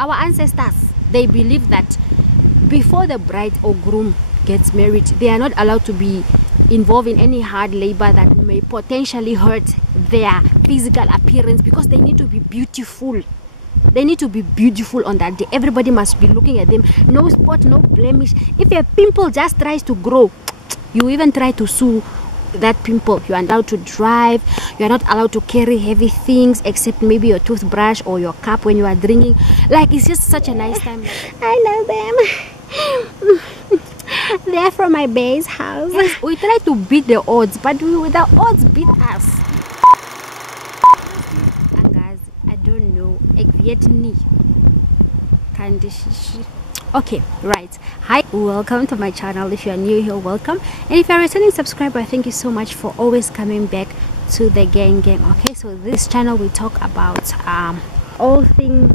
Our ancestors, they believe that before the bride or groom gets married, they are not allowed to be involved in any hard labor that may potentially hurt their physical appearance, because they need to be beautiful. They need to be beautiful on that day. Everybody must be looking at them. No spot, no blemish. If a pimple just tries to grow, you even try to sue that pimple. You are allowed to drive. You are not allowed to carry heavy things except maybe your toothbrush or your cup when you are drinking. Like, it's just such a nice time. I know them. They're from my base house. Yes, we try to beat the odds, but the odds beat us. Guys, I don't know. Okay, right. Hi, welcome to my channel. If you are new here, welcome. And if you're a returning subscriber, thank you so much for always coming back to the gang. Okay, so this channel we talk about all things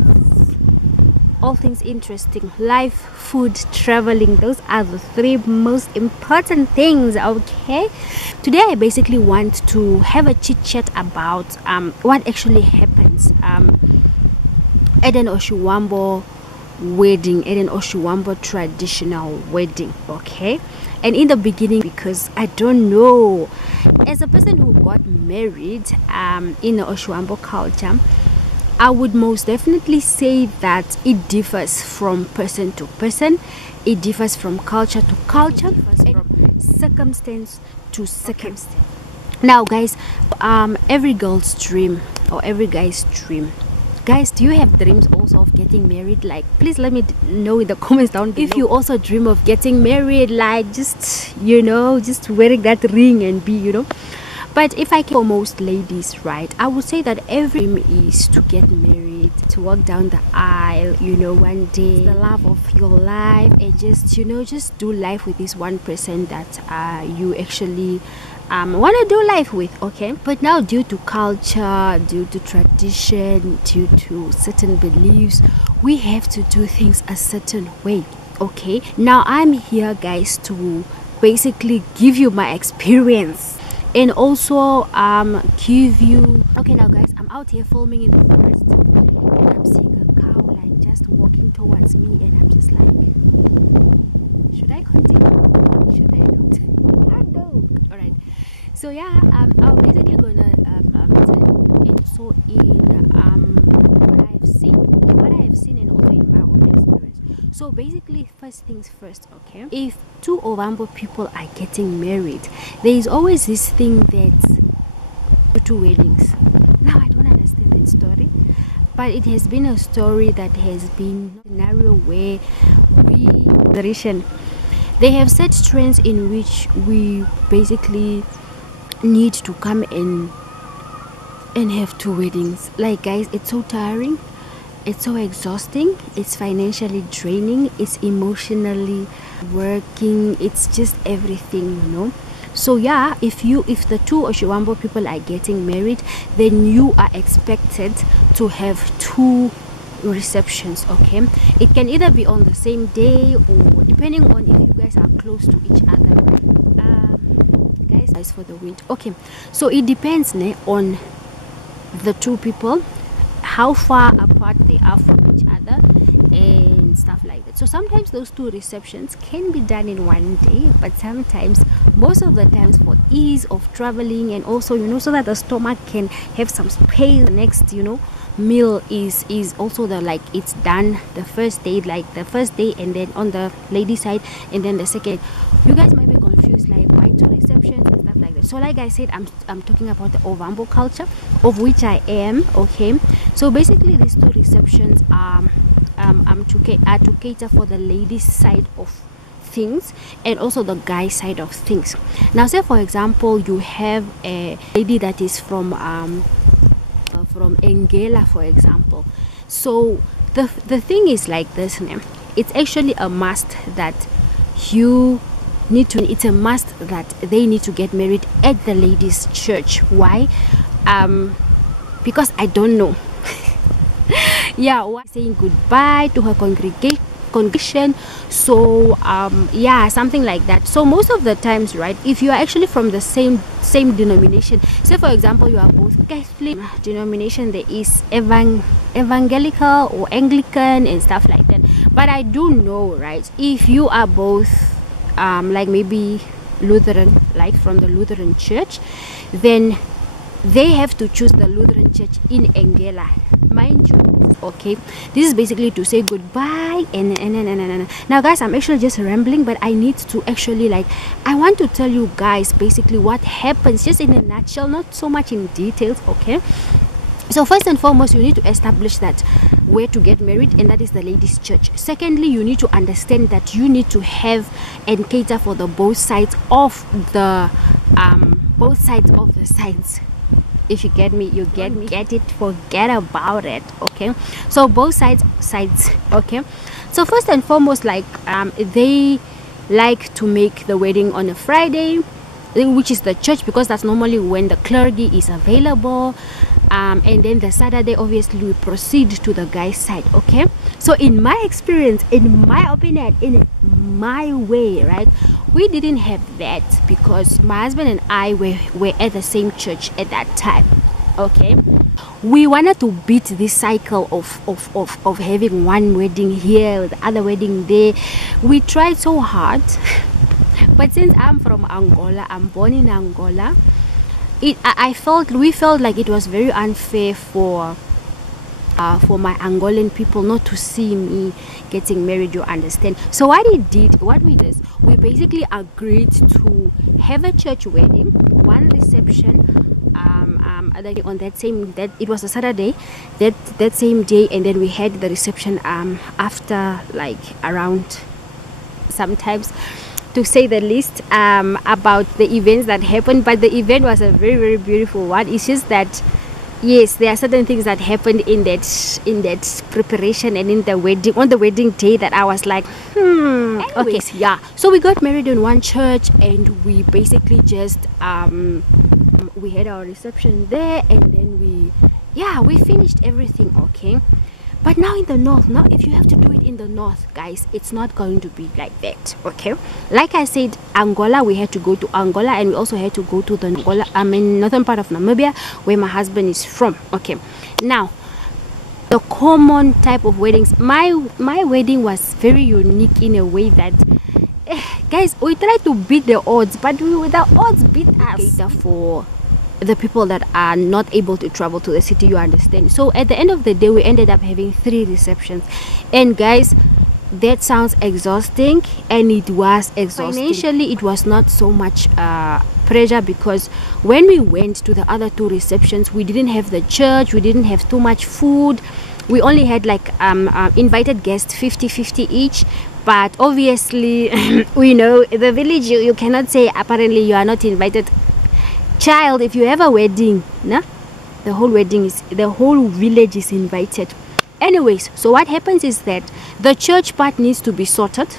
interesting: life, food, traveling. Those are the three most important things. Okay, today I basically want to have a chit chat about what actually happens at an Oshiwambo wedding, at an Oshiwambo traditional wedding. Okay, and in the beginning, because I don't know, as a person who got married in the Oshiwambo culture, I would most definitely say that it differs from person to person. It differs from culture to culture, from circumstance to circumstance. Now guys, every girl's dream or every guy's dream. Guys, do you have dreams also of getting married? Like, please let me know in the comments down below if you also dream of getting married, like just, you know, just wearing that ring and be, you know. But if I can, for most ladies, right, I would say that every dream is to get married, to walk down the aisle, you know, one day, the love of your life, and just, you know, just do life with this one person that you actually want to do life with. Okay, but now due to culture, due to tradition, due to certain beliefs, we have to do things a certain way. Okay, now I'm here, guys, to basically give you my experience and also give you. Okay, now guys, I'm out here filming in the forest and I'm seeing a cow like just walking towards me, and I'm just like, should I continue? Should I not? I don't know. All right, so yeah, I'm basically gonna tell you and so in what I have seen and also in my own experience. So basically, first things first, okay, if two Ovambo people are getting married, there is always this thing that two weddings. Now I don't understand that story, but it has been a story that has been a scenario where they have set trends in which we basically need to come in and have two weddings. Like, guys, it's so tiring, it's so exhausting, it's financially draining, it's emotionally working, it's just everything, you know. So yeah, if the two Oshiwambo people are getting married, then you are expected to have two receptions. Okay, it can either be on the same day or depending on if you guys are close to each other. Guys, for the winter. Okay, so it depends on the two people, how far apart they are from each other and stuff like that. So sometimes those two receptions can be done in one day, but sometimes, most of the times, for ease of traveling and also, you know, so that the stomach can have some space, the next, you know, meal is also the, like, it's done the first day, like the first day, and then on the lady side, and then the second. You guys might be confused, like, why two receptions and stuff like that. So like I said, I'm talking about the Ovambo culture, of which I am. Okay, so basically these two receptions are to cater for the ladies' side of things and also the guy side of things. Now, say for example, you have a lady that is from Engela, for example. So the thing is like this, it's actually a must that it's a must that they need to get married at the ladies' church. Why? Because I don't know. Yeah, saying goodbye to her congregation. So yeah, something like that. So most of the times, right, if you are actually from the same denomination, say for example you are both Catholic denomination, there is evangelical or Anglican and stuff like that. But I do know, right, if you are both like maybe Lutheran, like from the Lutheran church, then they have to choose the Lutheran church in Engela, mind you. Okay, this is basically to say goodbye. And now guys, I'm actually just rambling, but I need to actually, like, I want to tell you guys basically what happens, just in a nutshell, not so much in details. Okay, so first and foremost, you need to establish that where to get married, and that is the ladies' church. Secondly, you need to understand that you need to have and cater for the both sides of the sides. If you get me, you get it, forget about it. Okay, so both sides. Okay, so first and foremost, like, they like to make the wedding on a Friday, which is the church, because that's normally when the clergy is available. And then the Saturday, obviously, we proceed to the guy's side. Okay, so in my experience, in my opinion, in my way, right, we didn't have that, because my husband and I were at the same church at that time. Okay, we wanted to beat this cycle of having one wedding here, the other wedding there. We tried so hard. But since I'm from Angola, I'm born in Angola, we felt like it was very unfair for my Angolan people not to see me getting married, you understand. So what we did, we basically agreed to have a church wedding, one reception, on that it was a Saturday, that same day, and then we had the reception after, like, around, sometimes, to say the least, about the events that happened. But the event was a very, very beautiful one. It's just that, yes, there are certain things that happened in that preparation and in the wedding, on the wedding day, that I was like, okay, yeah. So we got married in one church, and we basically just we had our reception there, and then we finished everything. Okay, but now in the north, now if you have to do it in the north, guys, it's not going to be like that. Okay, like I said, Angola, we had to go to Angola, and we also had to go to the northern part of Namibia, where my husband is from. Okay, now the common type of weddings, my wedding was very unique in a way that, guys, we tried to beat the odds, but the odds beat us. For the people that are not able to travel to the city, you understand. So at the end of the day, we ended up having 3 receptions, and guys, that sounds exhausting, and it was exhausting. Financially, it was not so much pressure, because when we went to the other 2 receptions, we didn't have the church, we didn't have too much food. We only had, like, invited guests 50-50 each. But obviously, we know the village, you cannot say apparently you are not invited. Child, if you have a wedding, the whole village is invited. Anyways, so what happens is that the church part needs to be sorted.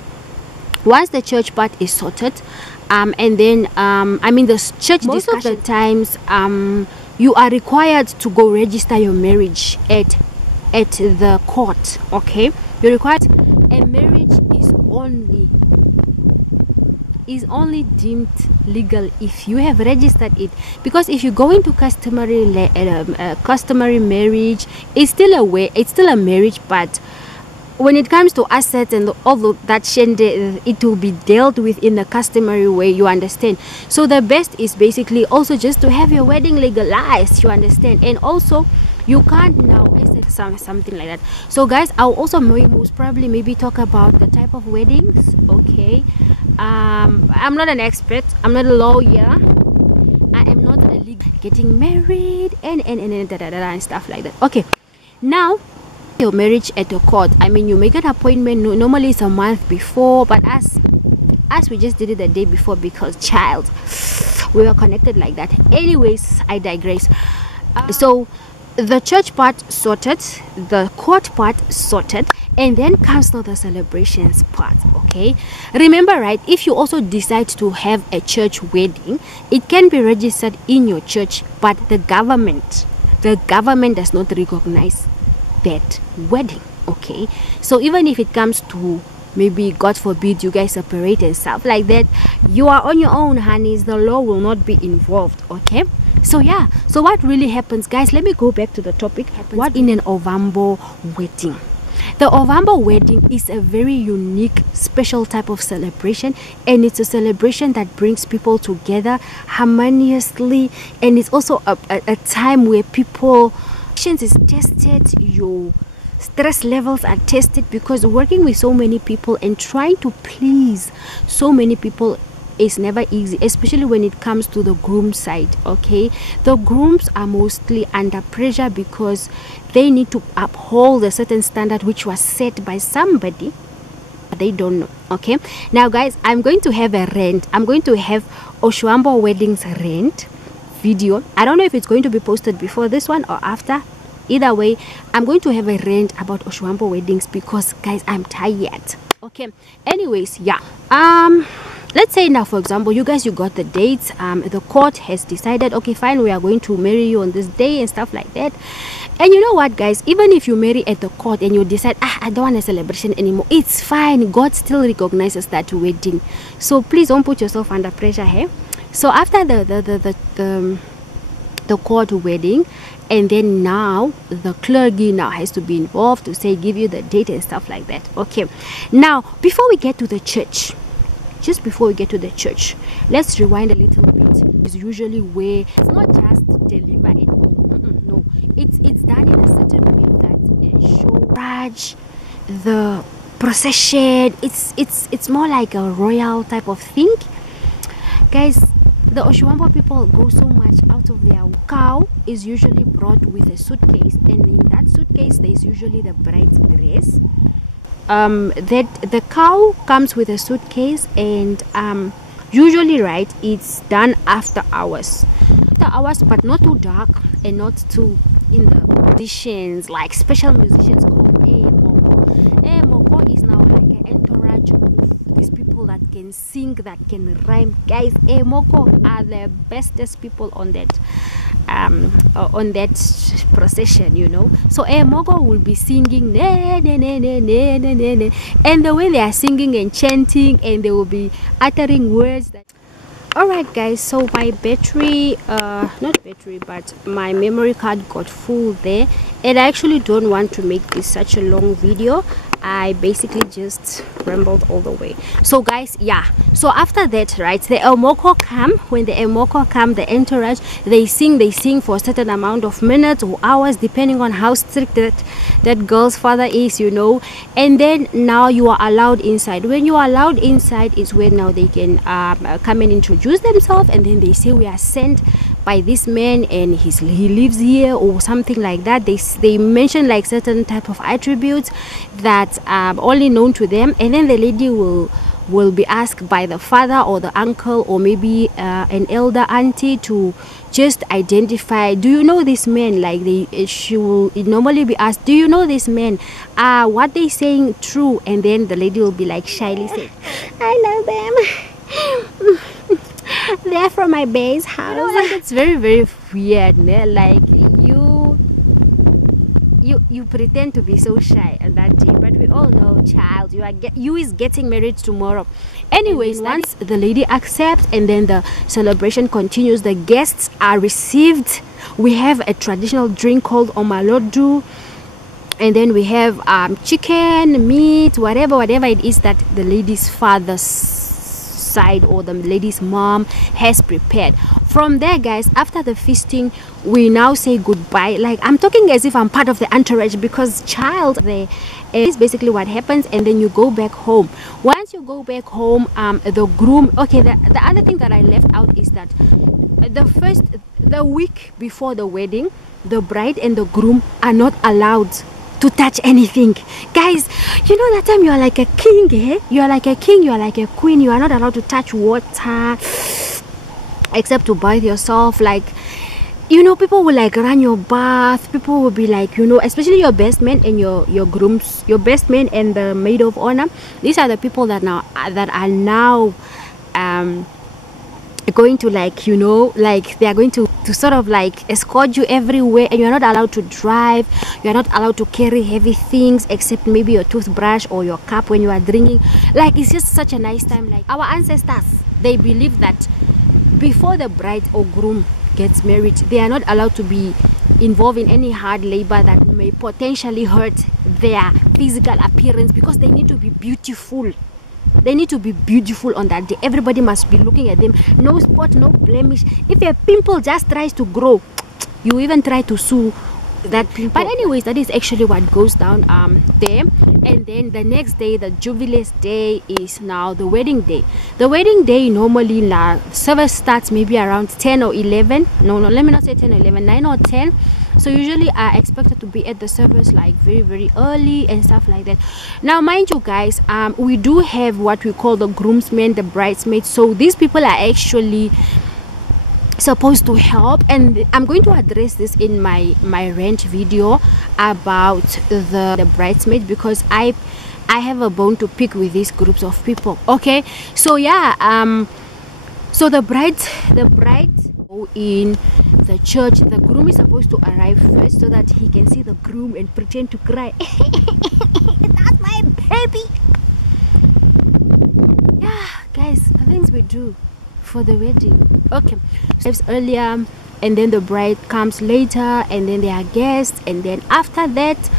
Once the church part is sorted, and then the church, most of the times, you are required to go register your marriage at the court. Okay, you're required. A marriage is only deemed legal if you have registered it, because if you go into customary marriage, it's still a marriage, but when it comes to assets and all of that shende, it will be dealt with in the customary way, you understand. So the best is basically also just to have your wedding legalized, you understand. And also, you can't now something like that. So guys, I'll also most probably maybe talk about the type of weddings. Okay, I'm not an expert, I'm not a lawyer, I am not a legal getting married and stuff like that. Okay, now your marriage at the court, you make an appointment. Normally it's a month before, but as we just did it the day before, because child, we were connected like that. Anyways, I digress. So the church part sorted, the court part sorted, and then comes now the celebrations part. Okay, remember, right, if you also decide to have a church wedding, it can be registered in your church, but the government does not recognize that wedding. Okay, so even if it comes to maybe God forbid you guys separate and stuff like that, you are on your own, honeys. The law will not be involved. Okay, so yeah, so what really happens, guys, let me go back to the topic. What in an Ovambo wedding? The Ovambo wedding is a very unique, special type of celebration, and it's a celebration that brings people together harmoniously, and it's also a time where people is tested, your stress levels are tested, because working with so many people and trying to please so many people is never easy, especially when it comes to the groom side. Okay, the grooms are mostly under pressure because they need to uphold a certain standard which was set by somebody they don't know. Okay, now guys, I'm going to have a rant. I'm going to have Oshiwambo weddings rant video. I don't know if it's going to be posted before this one or after. Either way, I'm going to have a rant about Oshiwambo weddings because, guys, I'm tired. Okay, anyways, yeah, let's say now, for example, you guys, you got the dates, the court has decided, okay, fine, we are going to marry you on this day and stuff like that. And you know what, guys, even if you marry at the court and you decide, I don't want a celebration anymore, it's fine. God still recognizes that wedding. So please don't put yourself under pressure here. So after the court wedding, and then now the clergy now has to be involved to say, give you the date and stuff like that. Okay, now before we get to the church, just before we get to the church, let's rewind a little bit. It's usually where it's not just deliver it. No, it's done in a certain way that show Raj, the procession. It's more like a royal type of thing, guys. The Oshiwambo people go so much out of their cow is usually brought with a suitcase, and in that suitcase there's usually the bride's dress. That the cow comes with a suitcase, and usually, right, it's done after hours, but not too dark and not too in the musicians, like special musicians called Aawambo. Aawambo is now like an entourage of these people that can sing, that can rhyme. Guys, Aawambo are the bestest people on that procession, you know. So Aawambo will be singing ne, ne, ne, ne, ne, ne, ne, ne. And the way they are singing and chanting, and they will be uttering words that. Alright guys, so my battery, not battery, but my memory card got full there, and I actually don't want to make this such a long video. I basically just rambled all the way. So guys, yeah, so after that, right, the Aawambo come. When the Aawambo come, the entourage, they sing for a certain amount of minutes or hours, depending on how strict that girl's father is, you know. And then now you are allowed inside. When you are allowed inside is when now they can come and introduce themselves, and then they say, we are sent by this man and he lives here or something like that. They mention like certain type of attributes that are only known to them, and then the lady will be asked by the father or the uncle or maybe an elder auntie to just identify, do you know this man? Like she will normally be asked, do you know this man? What they saying true? And then the lady will be like shyly say, I know them. They're from my base house. You know, like, it's very, very weird, né? Like you pretend to be so shy on that day, but we all know, child, you is getting married tomorrow. Anyways, once the lady accepts and then the celebration continues, the guests are received. We have a traditional drink called omalodu, and then we have chicken, meat, whatever it is that the lady's father's side or the lady's mom has prepared. From there, guys, after the feasting, we now say goodbye. Like, I'm talking as if I'm part of the entourage, because child, there is basically what happens. And then you go back home. Once you go back home, the groom, okay, the other thing that I left out is that the week before the wedding, the bride and the groom are not allowed to touch anything. Guys, you know, that time you are like a king, eh? You are like a king, you are like a queen. You are not allowed to touch water except to bathe yourself. Like, you know, people will like run your bath. People will be like, you know, especially your best man and your grooms, your best man and the maid of honor. These are the people that are now going to, like, you know, like they are going to sort of like escort you everywhere, and you're not allowed to drive, you're not allowed to carry heavy things except maybe your toothbrush or your cup when you are drinking. Like, it's just such a nice time. Like, our ancestors, they believe that before the bride or groom gets married, they are not allowed to be involved in any hard labor that may potentially hurt their physical appearance, because they need to be beautiful. They need to be beautiful on that day. Everybody must be looking at them. No spot, no blemish. If a pimple just tries to grow, you even try to sue that pimple. But anyways, that is actually what goes down there. And then the next day, the jubilees day, is now the wedding day. The wedding day, normally service starts maybe around 10 or 11. No, let me not say 10 or 11, 9 or 10. So usually I expected to be at the service like very early and stuff like that. Now, mind you guys, we do have what we call the groomsmen, the bridesmaids. So these people are actually supposed to help, and I'm going to address this in my rant video about the bridesmaids, because I have a bone to pick with these groups of people. Okay, so yeah, so the brides go in the church. The groom is supposed to arrive first so that he can see the groom and pretend to cry. That's my baby. Yeah, guys, the things we do for the wedding. Okay, so it's earlier, and then the bride comes later, and then there are guests, and then after that,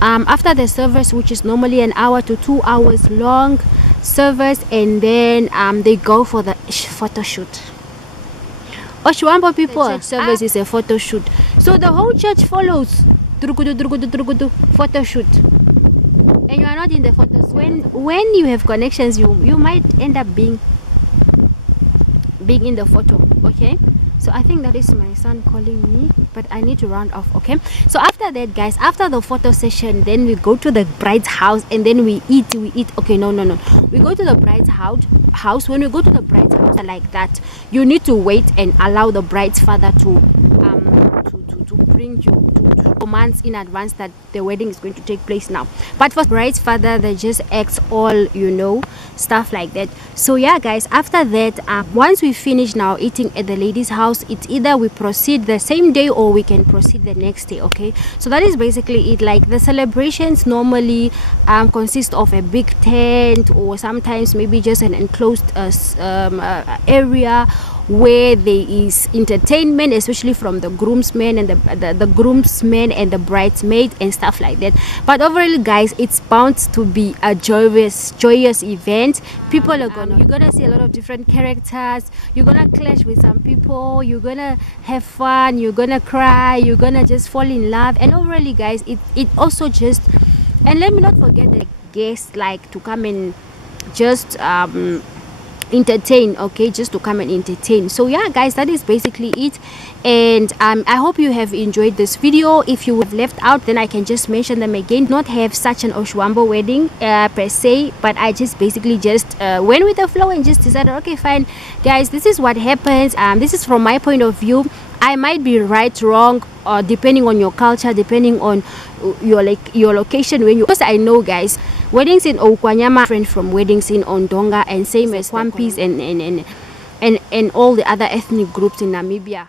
after the service, which is normally an hour to 2 hours long service, and then they go for the photo shoot. Oshiwambo people, the church service is a photo shoot, so the whole church follows. Photo shoot, and you are not in the photos. When you have connections, you might end up being in the photo. Okay, so I think that is my son calling me, but I need to round off. Okay, so after that, guys, after the photo session, then we go to the bride's house, and then we eat. Okay, no, we go to the bride's house. When we go to the bride's house like that, you need to wait and allow the bride's father to bring you to months in advance that the wedding is going to take place now. But for bride's father, they just act all, you know, stuff like that. So yeah, guys, after that, once we finish now eating at the lady's house, it's either we proceed the same day or we can proceed the next day. Okay, so that is basically it. Like, the celebrations normally consist of a big tent, or sometimes maybe just an enclosed area where there is entertainment, especially from the groomsmen and the groomsmen and the bridesmaids and stuff like that. But overall, guys, it's bound to be a joyous event. People are you're gonna see a lot of different characters. You're gonna clash with some people, you're gonna have fun, you're gonna cry, you're gonna just fall in love. And overall, guys, it also just, and let me not forget the guests, like, to come and just entertain. Okay, just to come and entertain. So yeah, guys, that is basically it. And I hope you have enjoyed this video. If you have left out, then I can just mention them again. Not have such an Oshiwambo wedding per se, but I just basically just went with the flow and just decided, okay, fine, guys, this is what happens. This is from my point of view. I might be right, wrong, or depending on your culture, depending on your location. Because I know, guys, weddings in Okwanyama are different from weddings in Ondonga, and same as Kwampis and all the other ethnic groups in Namibia.